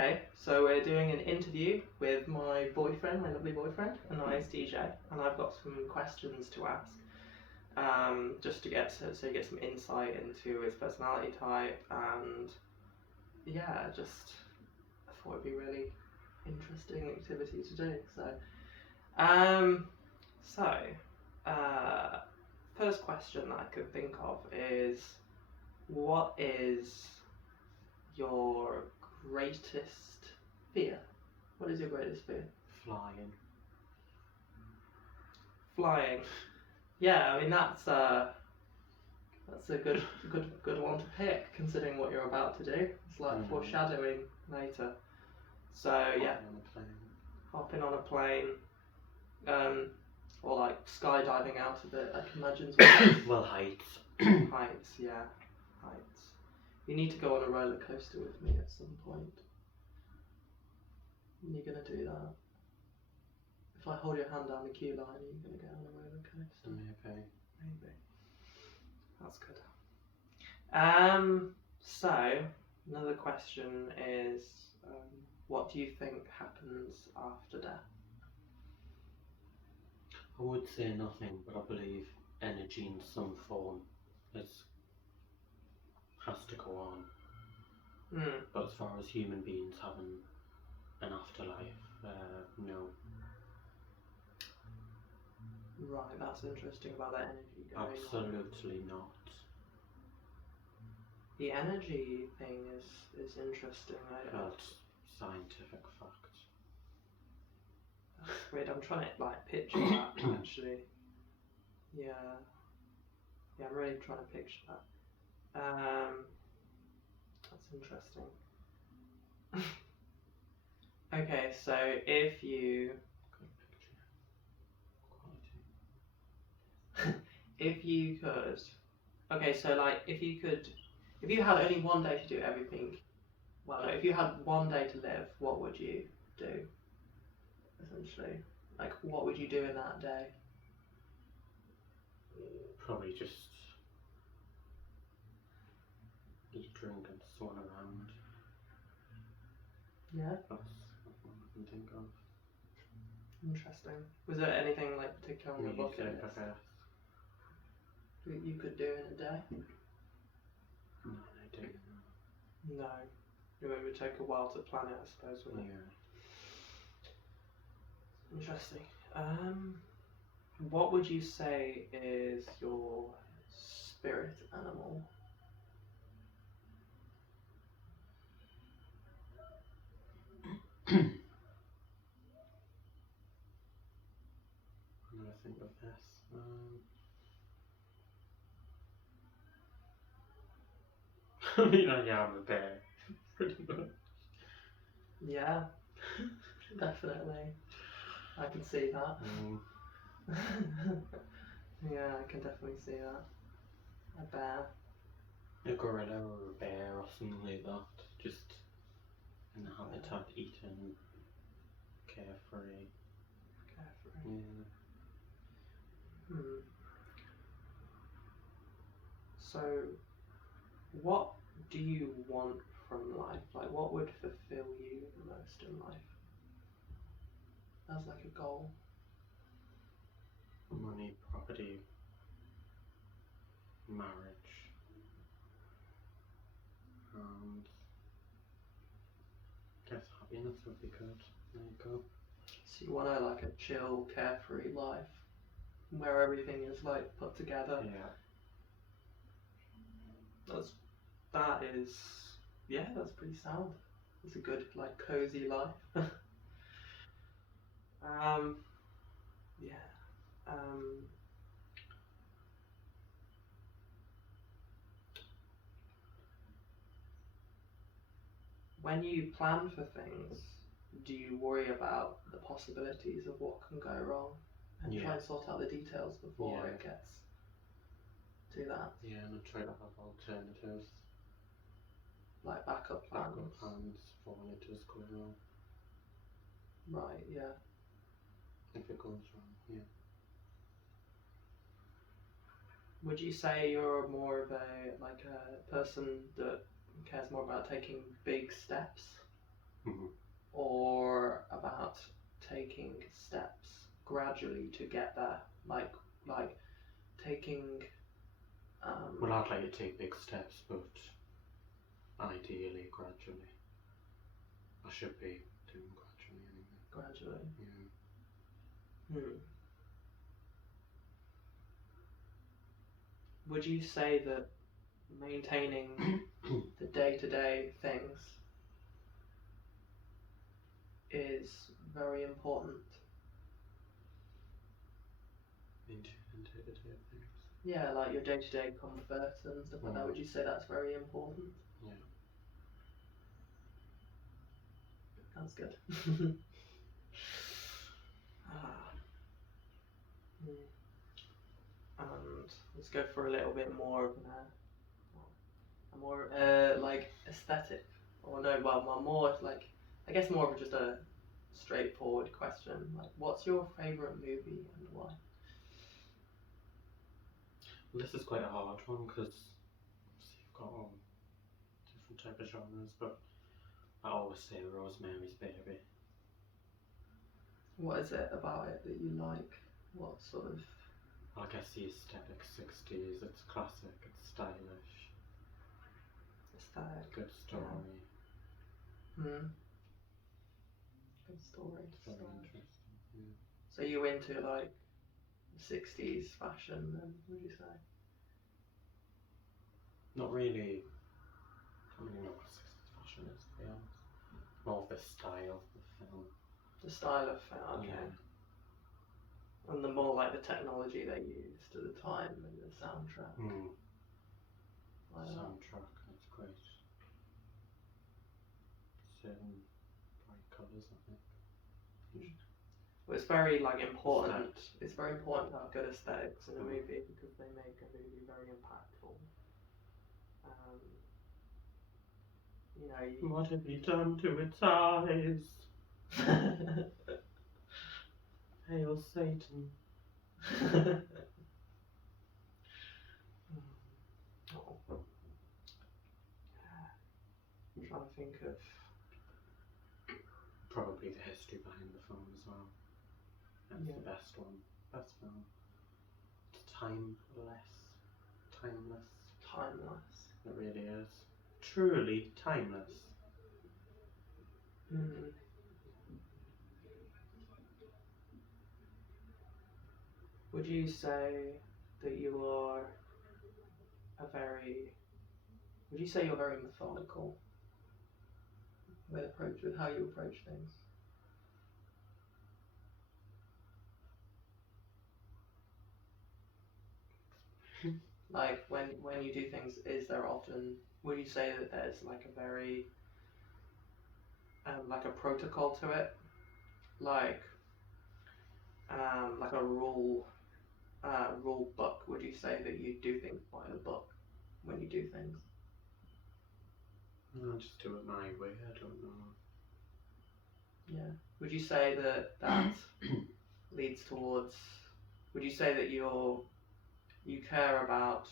Okay, so we're doing an interview with my boyfriend, my lovely boyfriend, an ISTJ, and I've got some questions to ask, just to get so you get some insight into his personality type, and yeah, just I thought it'd be really interesting activity to do. So, first question that I could think of is, what is your greatest fear? What is your greatest fear? Flying. Flying. Yeah, I mean that's a good one to pick, considering what you're about to do. It's like foreshadowing later. So yeah, hopping on a plane, or like skydiving out of it. I can imagine. Well, heights. Heights, yeah, heights. You need to go on a roller coaster with me at some point. You're gonna do that. If I hold your hand down the queue line, you're gonna get on a roller coaster. Maybe. That's good. So another question is, what do you think happens after death? I would say nothing, but I believe energy in some form has to go on. But as far as human beings having an afterlife, no. Right, that's interesting about that energy going Absolutely on. not. The energy thing is interesting. That's scientific fact. That's weird. I'm trying to like picture that actually. Yeah, I'm really trying to picture that. That's interesting. Okay, so if you could, okay, so like if you had only one day to do everything, well, no, if you had one day to live, what would you do? Essentially, like what would you do in that day? Probably just eat, drink, and swan around. Yeah. That's what I can think of. Interesting. Was there anything like particular on your bucket list that you could do in a day? No, I don't. No. It would take a while to plan it, I suppose, wouldn't it? Yeah. Interesting. What would you say is your spirit animal? I'm gonna think of this. I mean, yeah, I'm a bear, pretty much. Yeah, definitely. I can see that. Yeah, I can definitely see that. A bear. A gorilla or a bear or something like that. Just in the habitat, eating, carefree. Yeah. So, what do you want from life? Like, what would fulfill you the most in life? As like a goal? Money, property, marriage, and I guess happiness would be good. There you go. So you want like a chill, carefree life where everything is like put together. Yeah. That's pretty sound. It's a good like cozy life. When you plan for things, do you worry about the possibilities of what can go wrong and try and sort out the details before it gets to that? Yeah, and I try to have alternatives. Like backup plans for when it does go wrong. Right, yeah. If it goes wrong, yeah. Would you say you're more of a person that cares more about taking big steps or about taking steps gradually to get there, like taking. Well, I'd like to take big steps, but ideally gradually. I should be doing gradually anyway. Gradually. Yeah. Would you say that maintaining the day-to-day things is very important? Maintaining day-to-day things. Yeah, like your day-to-day comfort and stuff like that. Would you say that's very important? Yeah. That's good. And let's go for a little bit more of a more like aesthetic, or no, well, more like, I guess more of just a straightforward question. Like, what's your favourite movie and why? Well, this is quite a hard one because you've got all different type of genres, but I always say Rosemary's Baby. What is it about it that you like? What sort of... I guess the aesthetic 60s, it's classic, it's stylish. Aesthetic. Good story. Yeah. Good story. It's very interesting. Yeah. So you into like 60s fashion then, would you say? Not really. I don't really know what 60s fashion is, to be honest. More of the style of the film. The style of film, okay. Yeah. And the more like the technology they used at the time and the soundtrack. Like Soundtrack, that's great. Certain bright colours, I think. Well, it's very like important. It's very important to have good aesthetics in a movie because they make a movie very impactful. You know. What have you done to its eyes? Hail Satan. I'm trying to think of. Probably the history behind the film as well. That's the best one. Best film. It's timeless. It really is. Truly timeless. Would you say that you are would you say you're very methodical with how you approach things? Like when you do things, would you say that there's like a very like a protocol to it, like a rule book? Would you say that you do things by the book when you do things? I just do it my way. I don't know. Yeah. Would you say that leads towards? Would you say that you care about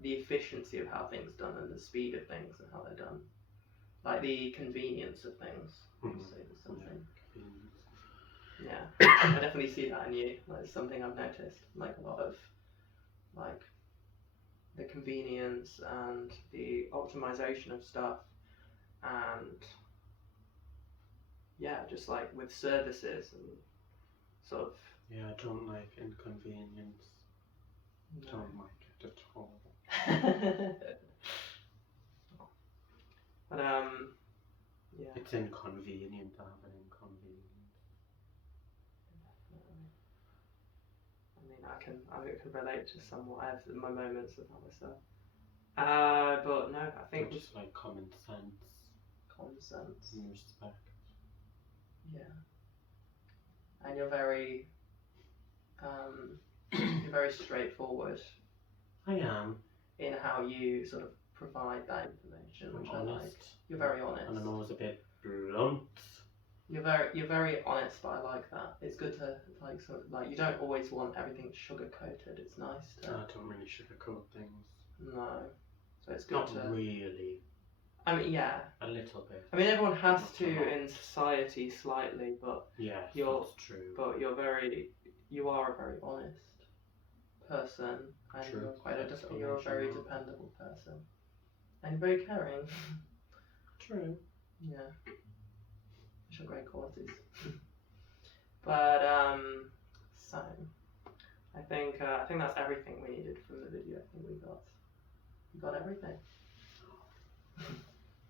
the efficiency of how things are done and the speed of things and how they're done, like the convenience of things? Would you say there's something? Yeah, I definitely see that in you. Like, it's something I've noticed. Like a lot of like the convenience and the optimization of stuff, and just like with services and sort of. Yeah, I don't like inconvenience. No. Don't like it at all. But it's inconvenient to have an inconvenience. Definitely. I mean, I can relate to somewhat. I have my moments of that myself. But no, I think just like common sense. Common sense. And respect. Yeah. And you're very straightforward. I am. In how you sort of provide that information, which I'm honest. I like. You're very honest. And I'm always a bit blunt. You're very honest, but I like that. It's good to like you don't always want everything sugar coated. It's nice to. I don't really sugarcoat things. No, so it's good Not to. really. I mean, yeah. A little bit. I mean, everyone has Not to a lot. in society slightly, but Yes, You're- that's true. but you are a very honest person, and True. you're a very dependable person, and very caring. True. Yeah, which are great qualities. But so I think that's everything we needed from the video. I think we got everything.